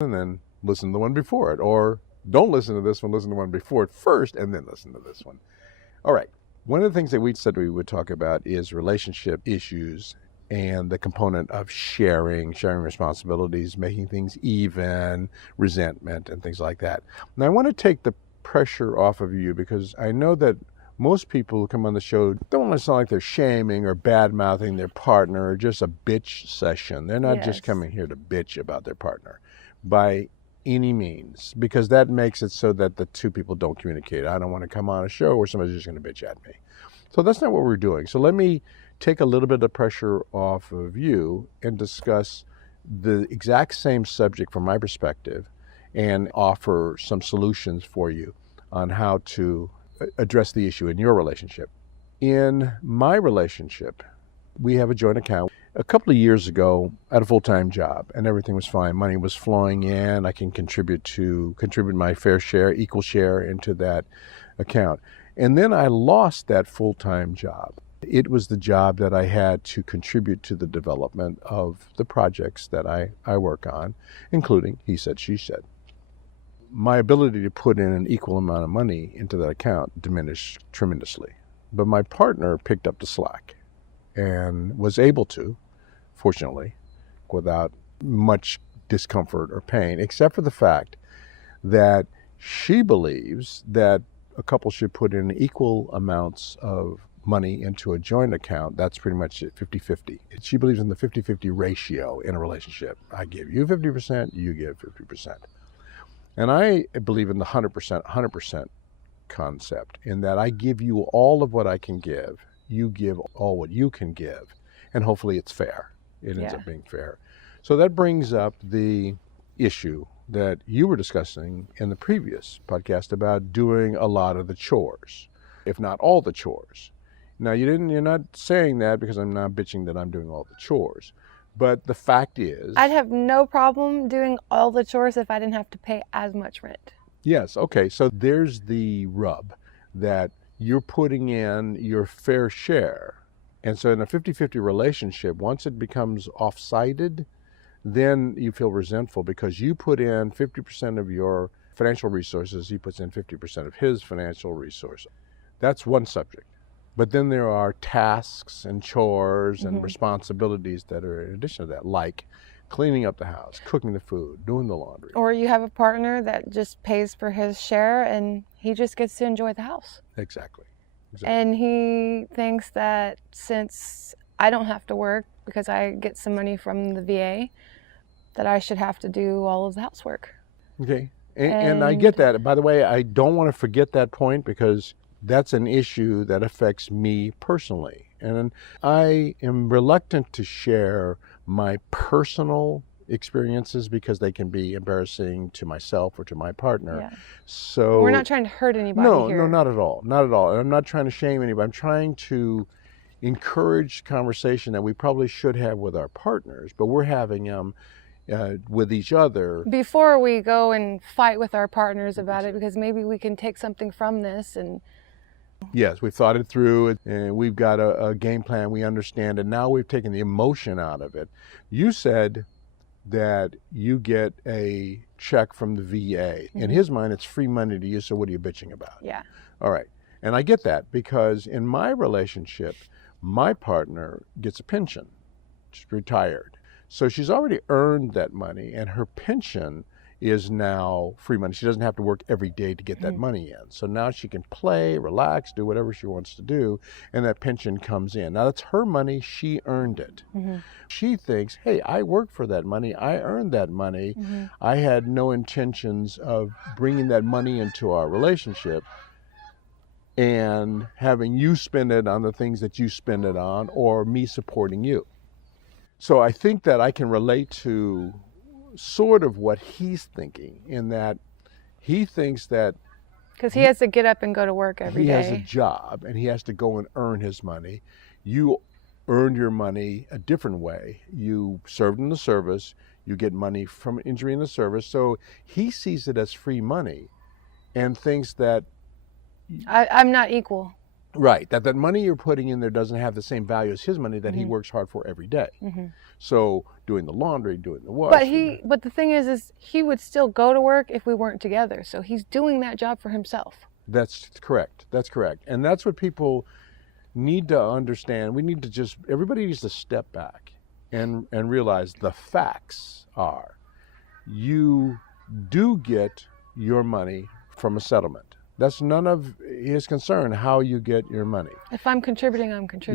And then listen to the one before it, or don't listen to this one, listen to the one before it first, and then listen to this one. All right. One of the things that we said we would talk about is relationship issues and the component of sharing responsibilities, making things even, resentment, and things like that. Now, I want to take the pressure off of you because I know that most people who come on the show don't want to sound like they're shaming or bad-mouthing their partner or just a bitch session. They're not just coming here to bitch about their partner by any means, because that makes it so that the two people don't communicate. I don't want to come on a show where somebody's just going to bitch at me. So that's not what we're doing. So let me take a little bit of pressure off of you and discuss the exact same subject from my perspective and offer some solutions for you on how to address the issue in your relationship. In my relationship, we have a joint account. A couple of years ago, I had a full-time job and everything was fine. Money was flowing in. I can contribute my fair share, equal share into that account. And then I lost that full-time job. It was the job that I had to contribute to the development of the projects that I work on, including He Said, She Said. My ability to put in an equal amount of money into that account diminished tremendously. But my partner picked up the slack and was able to, fortunately, without much discomfort or pain, except for the fact that she believes that a couple should put in equal amounts of money into a joint account. That's pretty much it, 50-50. She believes in the 50-50 ratio in a relationship. I give you 50%, you give 50%. And I believe in the 100% concept, in that I give you all of what I can give, you give all what you can give, and hopefully it's fair. It ends up being fair. So that brings up the issue that you were discussing in the previous podcast about doing a lot of the chores, if not all the chores. Now, you're not saying that because I'm not bitching that I'm doing all the chores. But the fact is, I'd have no problem doing all the chores if I didn't have to pay as much rent. Yes, okay, so there's the rub, that you're putting in your fair share. And so in a 50-50 relationship, once it becomes off-sided, then you feel resentful because you put in 50% of your financial resources, he puts in 50% of his financial resources. That's one subject. But then there are tasks and chores and responsibilities that are in addition to that, like cleaning up the house, cooking the food, doing the laundry. Or you have a partner that just pays for his share and he just gets to enjoy the house. Exactly. And he thinks that since I don't have to work because I get some money from the VA, that I should have to do all of the housework. Okay. And I get that. By the way, I don't want to forget that point because that's an issue that affects me personally. And I am reluctant to share my personal experiences because they can be embarrassing to myself or to my partner. Yeah. So we're not trying to hurt anybody here. No, not at all. Not at all. And I'm not trying to shame anybody. I'm trying to encourage conversation that we probably should have with our partners, but we're having them with each other. Before we go and fight with our partners about it, because maybe we can take something from this. And yes, we've thought it through and we've got a game plan, we understand, and now we've taken the emotion out of it. You said that you get a check from the VA. In his mind, it's free money to you, so what are you bitching about? Yeah. All right. And I get that because in my relationship, my partner gets a pension. She's retired. So she's already earned that money, and her pension is now free money. She doesn't have to work every day to get that money in. So now she can play, relax, do whatever she wants to do, and that pension comes in. Now that's her money, she earned it. She thinks, hey, I worked for that money, I earned that money. I had no intentions of bringing that money into our relationship and having you spend it on the things that you spend it on, or me supporting you. So I think that I can relate to sort of what he's thinking, in that he thinks that Because he has to get up and go to work every He day. has a job, and he has to go and earn his money. You earned your money a different way. You served in the service. You get money from injury in the service. So he sees it as free money and thinks that, I'm not equal. right, that money you're putting in there doesn't have the same value as his money that he works hard for every day. So doing the laundry, doing the washing. But the thing is he would still go to work if we weren't together. So he's doing that job for himself. That's correct. That's correct. And that's what people need to understand. Everybody needs to step back and realize the facts are you do get your money from a settlement. That's none of his concern how you get your money. If I'm contributing, I'm contributing.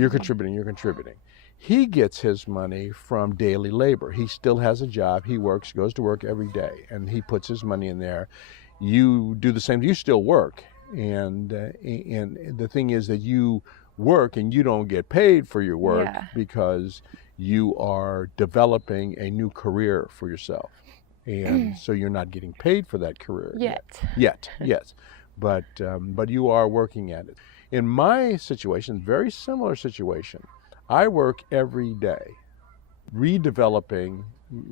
You're contributing. He gets his money from daily labor. He still has a job. He works, goes to work every day, and he puts his money in there. You do the same. You still work. And the thing is that you work and you don't get paid for your work because you are developing a new career for yourself. And so you're not getting paid for that career yet. Yes. But you are working at it. In my situation, very similar situation, I work every day redeveloping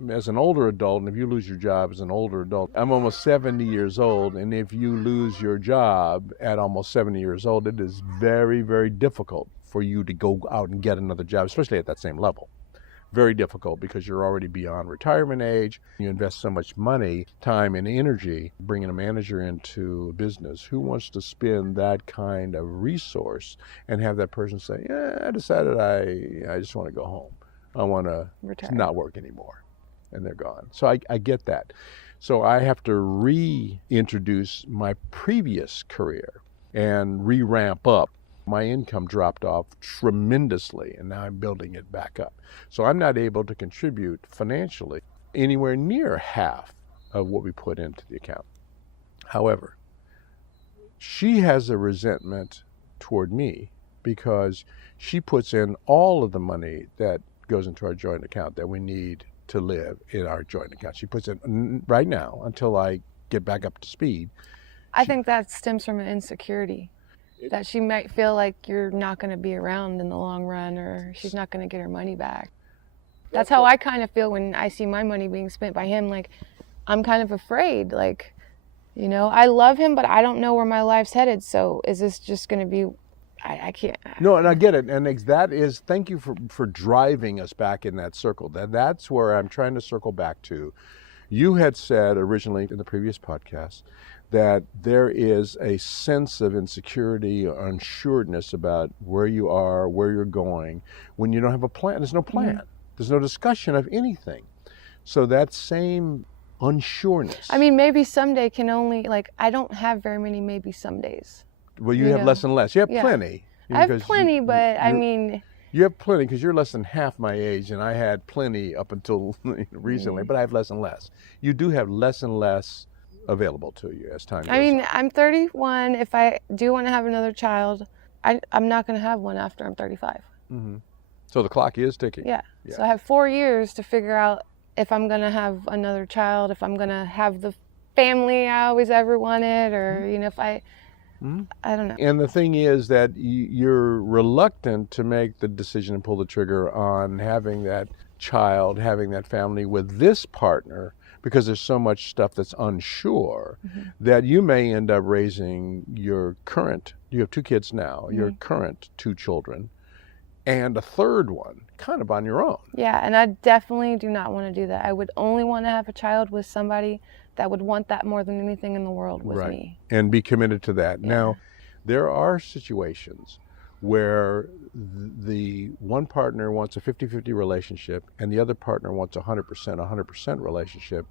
as an older adult. And if you lose your job as an older adult, I'm almost 70 years old. And if you lose your job at almost 70 years old, it is very, very difficult for you to go out and get another job, especially at that same level. Very difficult because you're already beyond retirement age. You invest so much money, time, and energy bringing a manager into a business. Who wants to spend that kind of resource and have that person say, yeah, I decided I just want to go home. I want to not work anymore. And they're gone. So I get that. So I have to reintroduce my previous career and re-ramp up. My income dropped off tremendously, and now I'm building it back up. So I'm not able to contribute financially anywhere near half of what we put into the account. However, she has a resentment toward me because she puts in all of the money that goes into our joint account that we need to live in our joint account. She puts in right now until I get back up to speed. I think that stems from an insecurity. That she might feel like you're not going to be around in the long run, or she's not going to get her money back. That's how I kind of feel when I see my money being spent by him. Like, I'm kind of afraid. Like, you know, I love him, but I don't know where my life's headed. So is this just going to be, I can't. No, and I get it. And that is, thank you for driving us back in that circle. That's where I'm trying to circle back to. You had said originally in the previous podcast that there is a sense of insecurity or unsureness about where you are, where you're going, when you don't have a plan. There's no plan. There's no discussion of anything. So that same unsureness. I mean, maybe someday can only, like, I don't have very many maybe some days. Well, you have less and less. You have plenty. I have plenty, but I mean... You have plenty because you're less than half my age, and I had plenty up until recently, but I have less and less. You do have less and less available to you as time goes on. I mean, I'm 31. If I do want to have another child, I'm not going to have one after I'm 35. Mm-hmm. So the clock is ticking. Yeah. So I have 4 years to figure out if I'm going to have another child, if I'm going to have the family I always ever wanted, or, you know, if I don't know. And the thing is that you're reluctant to make the decision and pull the trigger on having that child, having that family with this partner, because there's so much stuff that's unsure that you may end up raising you have 2 kids now, your current 2 children, and a third one kind of on your own. Yeah, and I definitely do not want to do that. I would only want to have a child with somebody that would want that more than anything in the world with me. And be committed to that. Yeah. Now, there are situations where the one partner wants a 50-50 relationship and the other partner wants 100% relationship.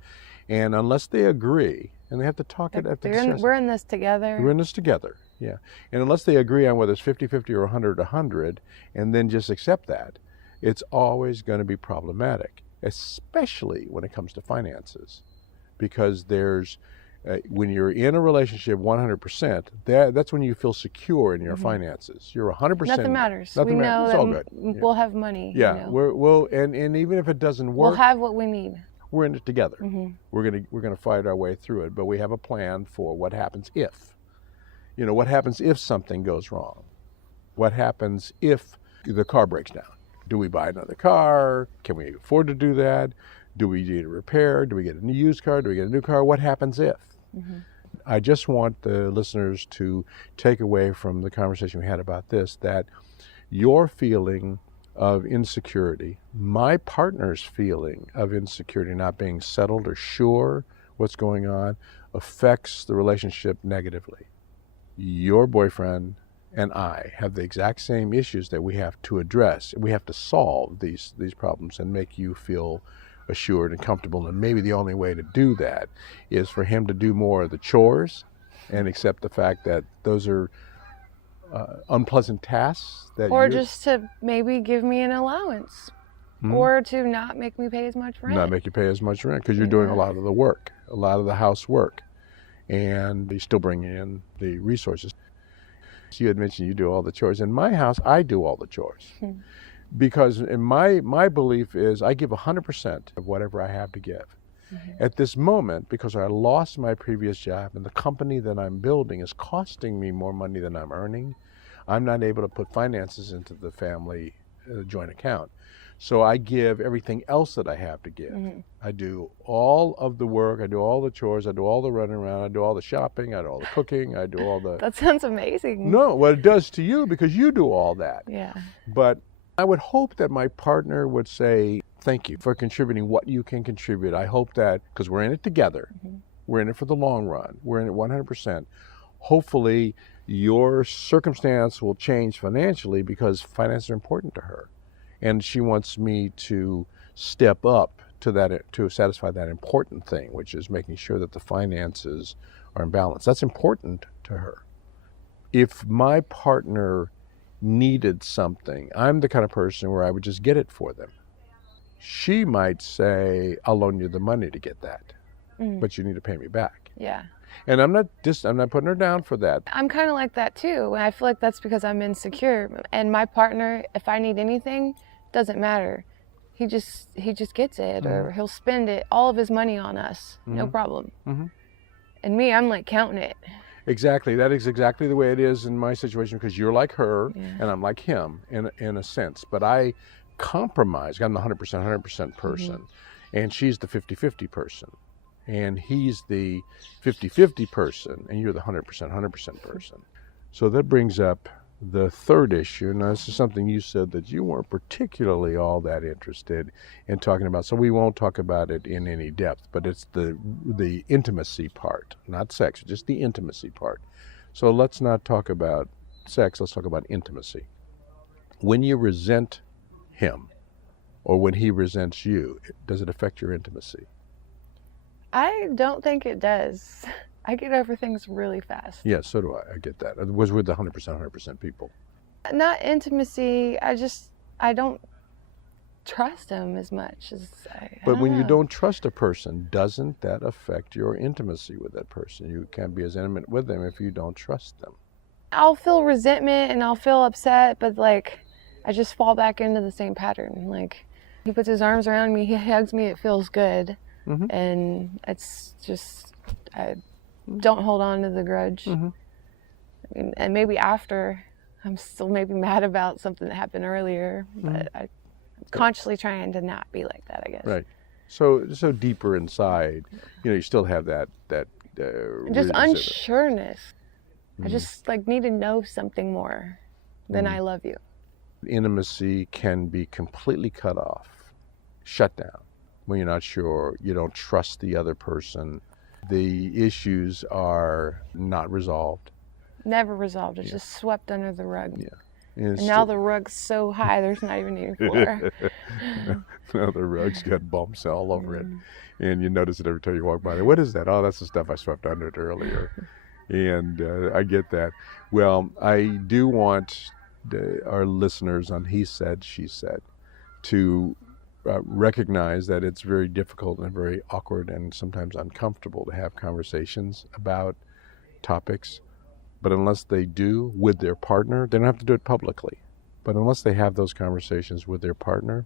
And unless they agree, and they have to talk it, we're in this together. We're in this together, yeah. And unless they agree on whether it's 50-50 or 100-100, and then just accept that, it's always going to be problematic, especially when it comes to finances. Because there's, when you're in a relationship 100%, that's when you feel secure in your finances. You're 100%. Nothing matters. Nothing we know it's all good. We'll have money. Yeah, you know? we'll and even if it doesn't work, we'll have what we need. We're in it together. We're gonna fight our way through it, but we have a plan for what happens if. You know, what happens if something goes wrong? What happens if the car breaks down? Do we buy another car? Can we afford to do that? Do we need a repair? Do we get a new used car? Do we get a new car? What happens if? Mm-hmm. I just want the listeners to take away from the conversation we had about this that your feeling of insecurity, my partner's feeling of insecurity, not being settled or sure what's going on, affects the relationship negatively. Your boyfriend and I have the exact same issues that we have to address. We have to solve these problems and make you feel assured and comfortable. And maybe the only way to do that is for him to do more of the chores and accept the fact that those are unpleasant tasks. Or just to maybe give me an allowance. Mm-hmm. Or to not make me pay as much rent. Not make you pay as much rent because you're doing a lot of the work, a lot of the housework. And you're still bringing in the resources. You had mentioned you do all the chores. In my house, I do all the chores. Because in my belief is I give 100% of whatever I have to give. At this moment, because I lost my previous job and the company that I'm building is costing me more money than I'm earning, I'm not able to put finances into the family joint account. So I give everything else that I have to give. I do all of the work, I do all the chores, I do all the running around, I do all the shopping, I do all the cooking, I do all the... That sounds amazing. No, well, it does to you because you do all that. Yeah. But I would hope that my partner would say, thank you for contributing what you can contribute. I hope that, because we're in it together, we're in it for the long run, we're in it 100%. Hopefully your circumstance will change financially because finances are important to her. And she wants me to step up to that, to satisfy that important thing, which is making sure that the finances are in balance. That's important to her. If my partner needed something, I'm the kind of person where I would just get it for them. She might say, I'll loan you the money to get that, but you need to pay me back. Yeah. And I'm not putting her down for that. I'm kind of like that too. And I feel like that's because I'm insecure. And my partner, if I need anything, doesn't matter. He just gets it, or he'll spend it, all of his money on us, no problem. And me, I'm like counting it. Exactly. That is exactly the way it is in my situation because you're like her and I'm like him in a sense. But I compromise. I'm the 100% person, and she's the 50-50 person. And he's the 50-50 person, and you're the 100% person. So that brings up the third issue. Now, this is something you said that you weren't particularly all that interested in talking about, so we won't talk about it in any depth, but it's the intimacy part, not sex, just the intimacy part. So let's not talk about sex, let's talk about intimacy. When you resent him, or when he resents you, does it affect your intimacy? I don't think it does. I get over things really fast. Yeah, so do I. I get that. It was with the 100% people. Not intimacy. I don't trust him as much as But when you don't trust a person, doesn't that affect your intimacy with that person? You can't be as intimate with them if you don't trust them. I'll feel resentment and I'll feel upset, but like I just fall back into the same pattern. Like he puts his arms around me, he hugs me, it feels good. And it's just, I don't hold on to the grudge. I mean, and maybe after, I'm still maybe mad about something that happened earlier, but I'm consciously trying to not be like that, I guess. Right. So deeper inside, you still have that just unsureness. I just like need to know something more than I love you. Intimacy can be completely cut off, shut down. When you're not sure, you don't trust the other person, the issues are not resolved. Never resolved. It's just swept under the rug. Yeah. And now the rug's so high, there's not even any floor. Now the rug's got bumps all over it. And you notice it every time you walk by. What is that? Oh, that's the stuff I swept under it earlier. And I get that. Well, I do want our listeners on He Said, She Said to recognize that it's very difficult and very awkward and sometimes uncomfortable to have conversations about topics. But unless they do with their partner, they don't have to do it publicly. But unless they have those conversations with their partner,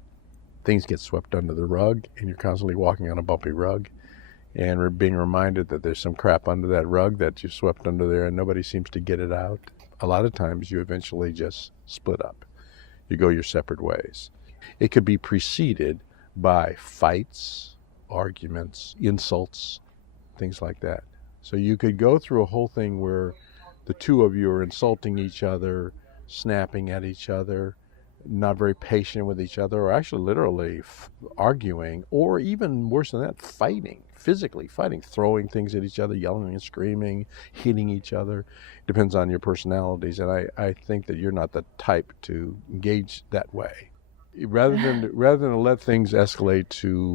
things get swept under the rug and you're constantly walking on a bumpy rug. and being reminded that there's some crap under that rug that you swept under there and nobody seems to get it out. A lot of times you eventually just split up. You go your separate ways. It could be preceded by fights, arguments, insults, things like that. So you could go through a whole thing where the two of you are insulting each other, snapping at each other, not very patient with each other, or actually literally arguing, or even worse than that, fighting, physically fighting, throwing things at each other, yelling and screaming, hitting each other. Depends on your personalities, and I think that you're not the type to engage that way. Rather than let things escalate to